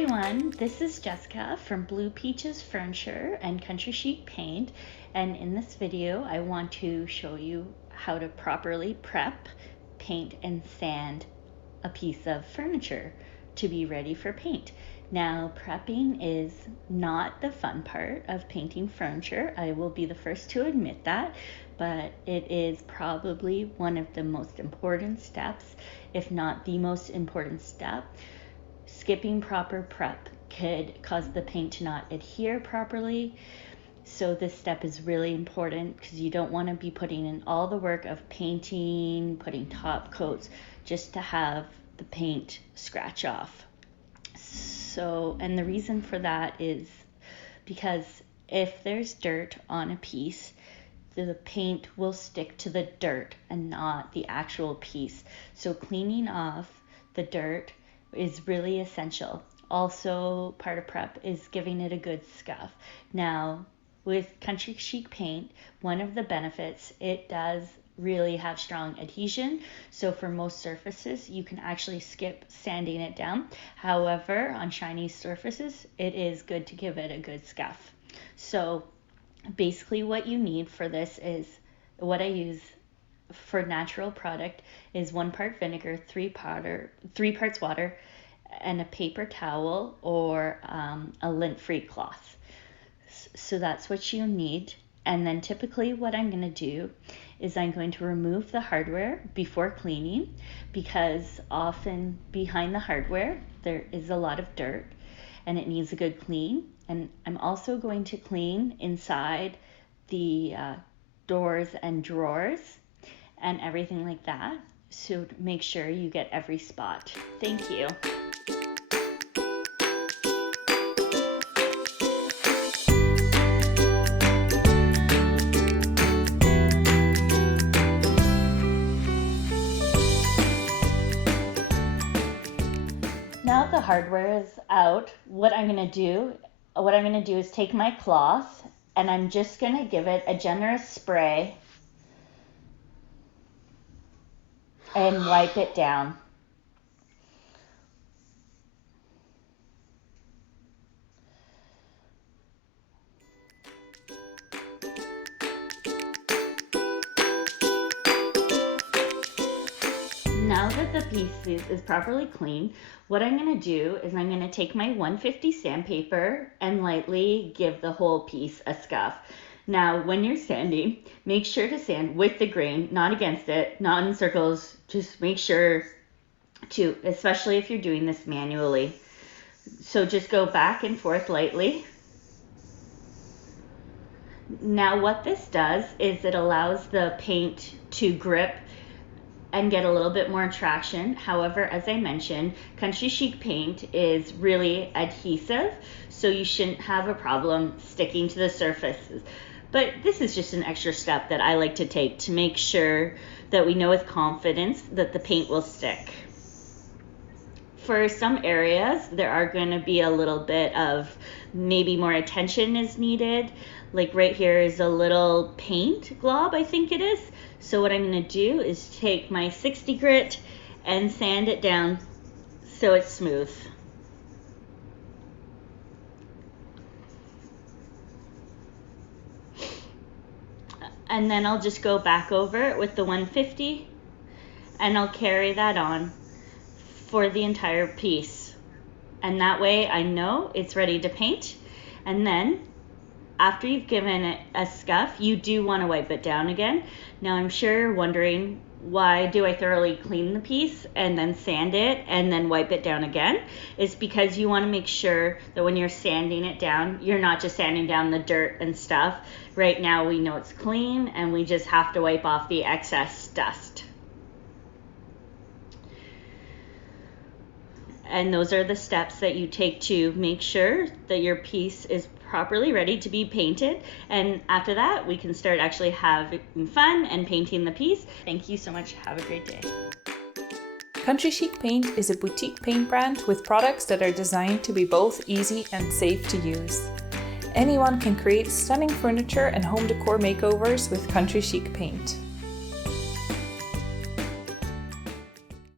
everyone, this is Jessica from Blue Peaches Furniture and Country Chic Paint, and in this video I want to show you how to properly prep, paint, and sand a piece of furniture to be ready for paint. Now, prepping is not the fun part of painting furniture. I will be the first to admit that, but it is probably one of the most important steps, if not the most important step. Skipping proper prep could cause the paint to not adhere properly. So this step is really important because you don't want to be putting in all the work of painting, putting top coats, just to have the paint scratch off. And the reason for that is because if there's dirt on a piece, the paint will stick to the dirt and not the actual piece. So cleaning off the dirt is really essential. Also, part of prep is giving it a good scuff. Now, with Country Chic paint, one of the benefits, it does really have strong adhesion. So for most surfaces, you can actually skip sanding it down. However, on shiny surfaces, it is good to give it a good scuff. So basically what you need for this is, what I use for natural product is 1 part vinegar, 3 parts water, and a paper towel or a lint-free cloth. So that's what you need. And then typically what I'm going to do is I'm going to remove the hardware before cleaning, because often behind the hardware there is a lot of dirt and it needs a good clean. And I'm also going to clean inside the doors and drawers and everything like that, so make sure you get every spot. Thank you. Now the hardware is out, what I'm going to do is take my cloth and I'm just going to give it a generous spray and wipe it down. Now that the piece is properly clean, what I'm going to do is I'm going to take my 150 sandpaper and lightly give the whole piece a scuff. Now, when you're sanding, make sure to sand with the grain, not against it, not in circles. Just make sure to, especially if you're doing this manually. So just go back and forth lightly. Now what this does is it allows the paint to grip and get a little bit more traction. However, as I mentioned, Country Chic paint is really adhesive, so you shouldn't have a problem sticking to the surfaces. But this is just an extra step that I like to take to make sure that we know with confidence that the paint will stick. For some areas, there are going to be a little bit of maybe more attention is needed. Like right here is a little paint glob, I think it is. So what I'm going to do is take my 60 grit and sand it down so it's smooth. And then I'll just go back over it with the 150 and I'll carry that on for the entire piece. And that way I know it's ready to paint. And then after you've given it a scuff, you do want to wipe it down again. Now I'm sure you're wondering, why do I thoroughly clean the piece and then sand it and then wipe it down again? It's because you want to make sure that when you're sanding it down, you're not just sanding down the dirt and stuff. Right now we know it's clean and we just have to wipe off the excess dust. And those are the steps that you take to make sure that your piece is properly ready to be painted. And after that, we can start actually having fun and painting the piece. Thank you so much. Have a great day. Country Chic Paint is a boutique paint brand with products that are designed to be both easy and safe to use. Anyone can create stunning furniture and home decor makeovers with Country Chic Paint.